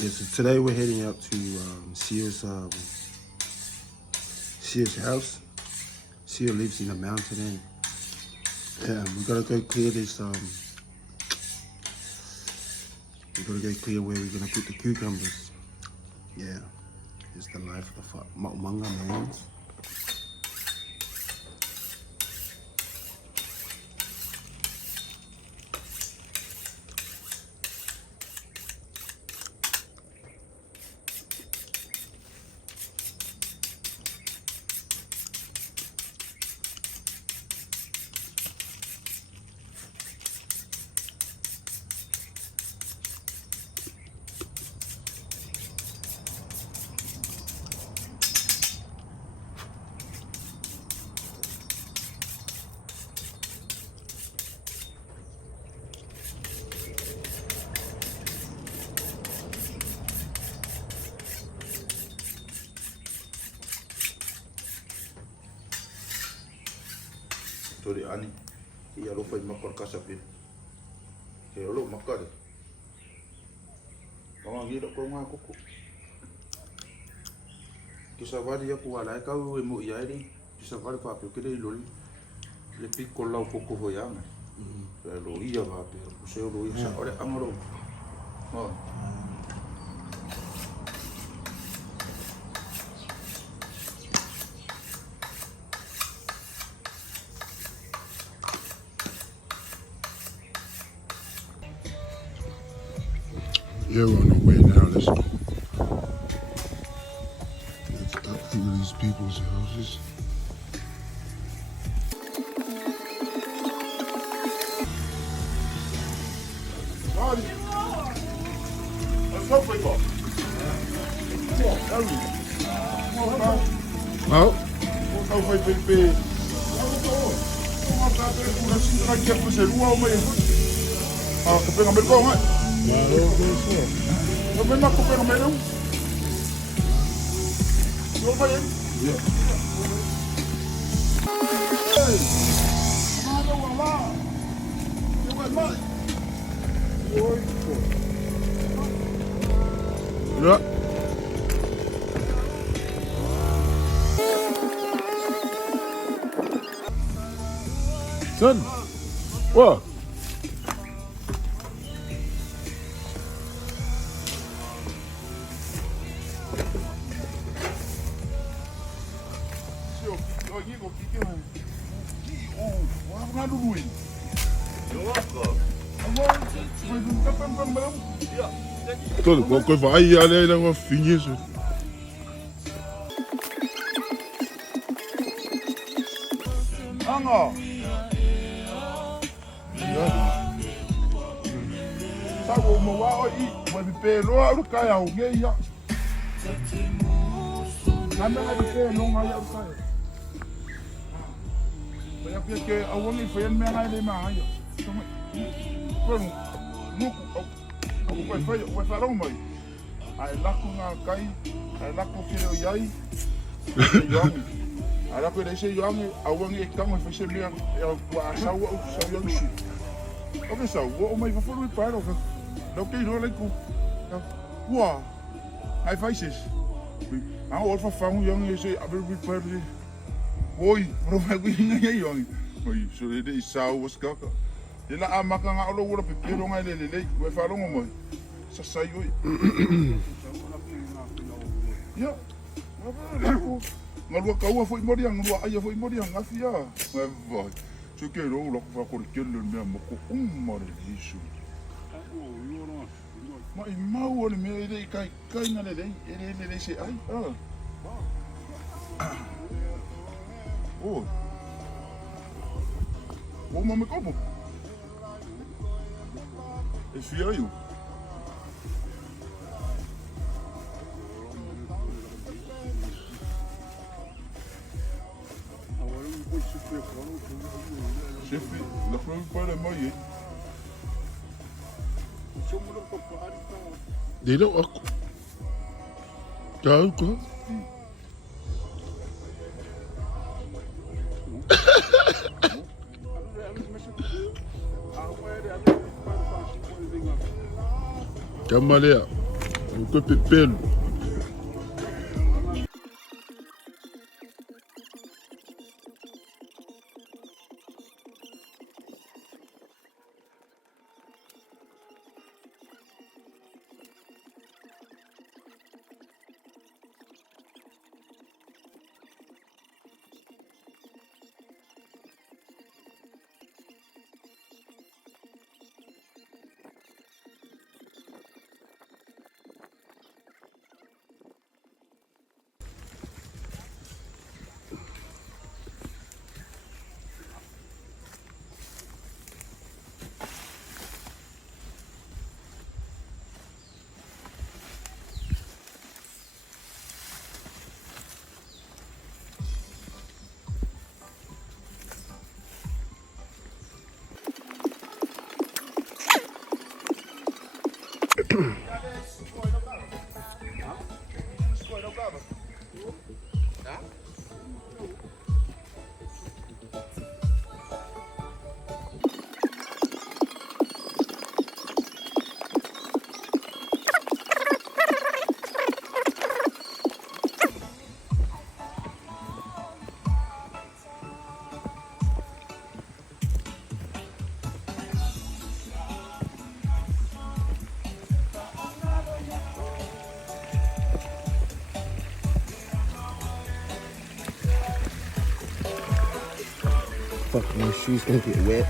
Yeah, so today we're heading out to Sia's house. Sia lives in a mountain and we gotta go clear this we gotta go clear where we're gonna put the cucumbers. Yeah, it's the life of a manga man. Sorry ani, iya lo fai makar kasapin. Kaya lo makar. Pangang hirap ko nga kuko. Kisavadi aku wala kau emo iya ni. Kisavadi pa pe kede lol. Le pico lau kuko hoyang. Lo iya ba pe. Se lo iya sa ore amaro. Oh. Yeah, we're on our way now. Let's go. Let's up through these people's houses. Oh. Não vem mais comer no meio. Não vai aí. Não vai lá. Não vai mais. Oi, pô. Yeah. Son, what? Todo, qualquer coisa vai ali na uma finha isso. Anga. Sabe mo wa o I, mo bi pe lo aru ka ya o ge ya. Nanda ga pe lo nga ya ka. Ya pe ke a woni fe en me nga le ma ya. Bueno, no o foi farão mai. Ai la ku nga kai, ai la ku kire o yai. Ai la ku de se yoangi a woni e kama fe se me ya wa sa wa sa yoangi shi. Ok sa wo mai fa fulu pa ro. Lo que no le ku. Wa. Ai faz isso. A o fa fa yoangi se abel bi pa. Oi, ro vai ku nga yoangi. Oi, so de sa o ska ka. Ila amaka nga olo wura pipiro nga lelele, we farongo mo. Sa sayo. Ya. Ngalwa kawa foi moriang, ngalwa aya foi moriang afia. We vai. So ke ro lo fa ko kelo me mo ko mare isu. Ma I mau ni me ere kai na lele, ere se ai. Oh. O mame como? Esse filho aí. Chefe, la preuve pas la moyenne. Dele ako. Kaya ko. Kamalea. Peut être peine. Fuck, my shoes gonna get wet.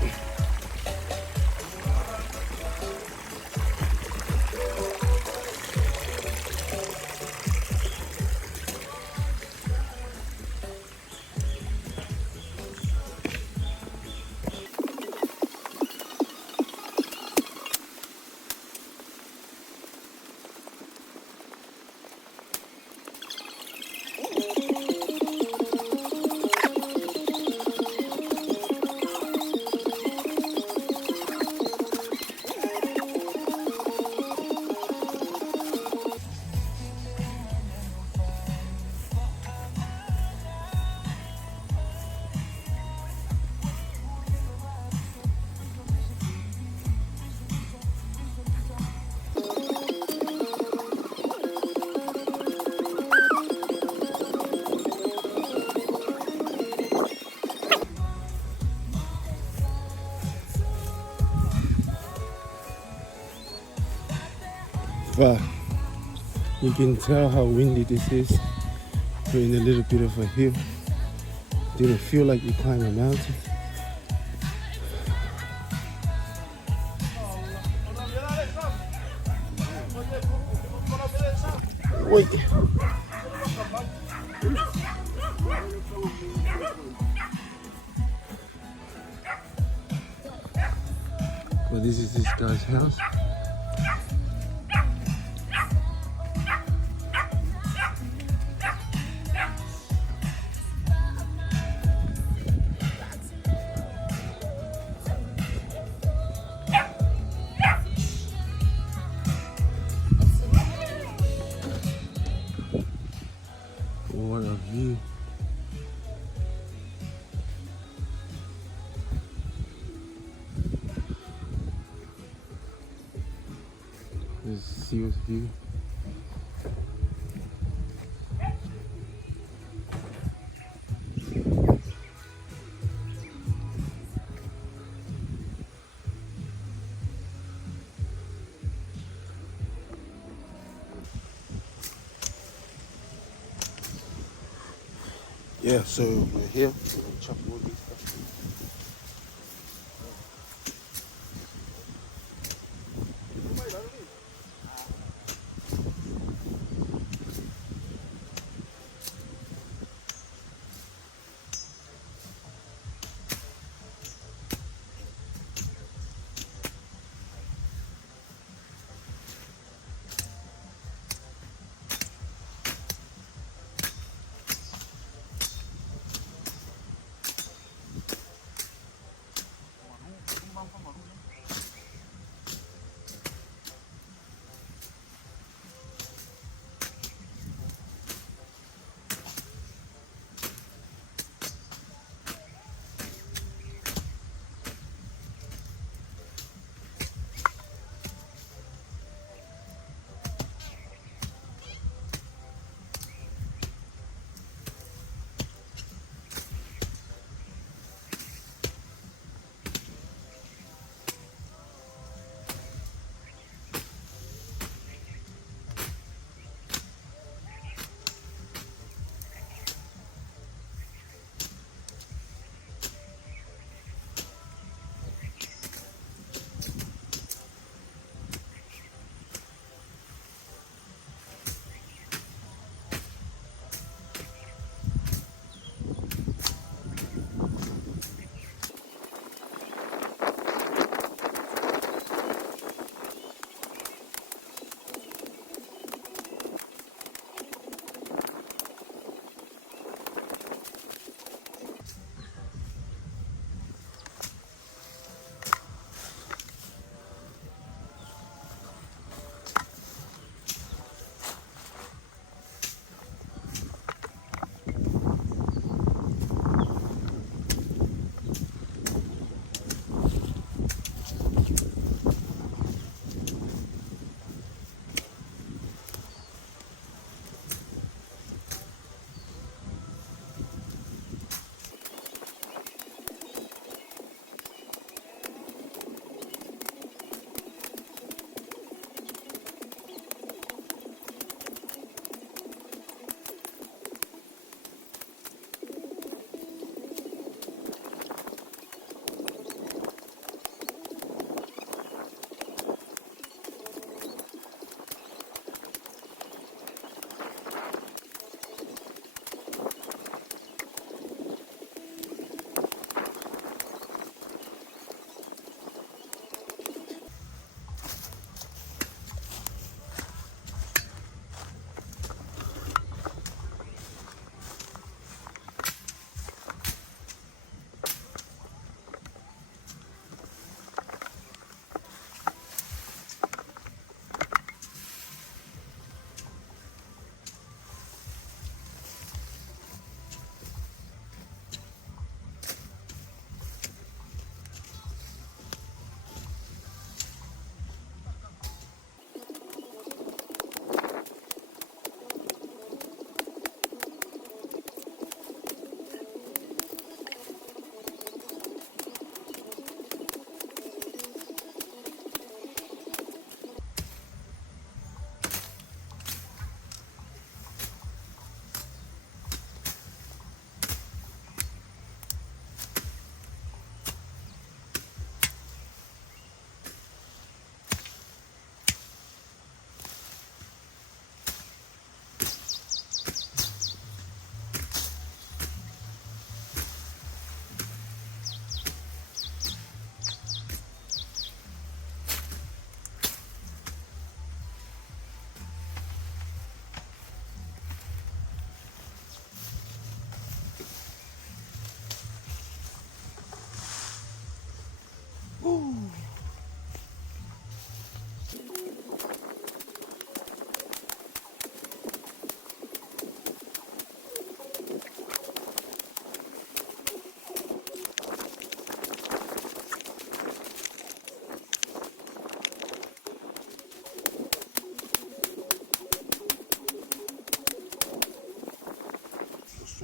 But you can tell how windy this is. We're in a little bit of a hill. Didn't feel like you climbed a mountain. Wait. Well, this is this guy's house. What a view. This is Seal's view. Yeah, so we're here. We're gonna chop wood and stuff.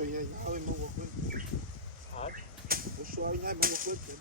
soy ngay ñaawe mo ko ko hard. soy ngay mo ko ko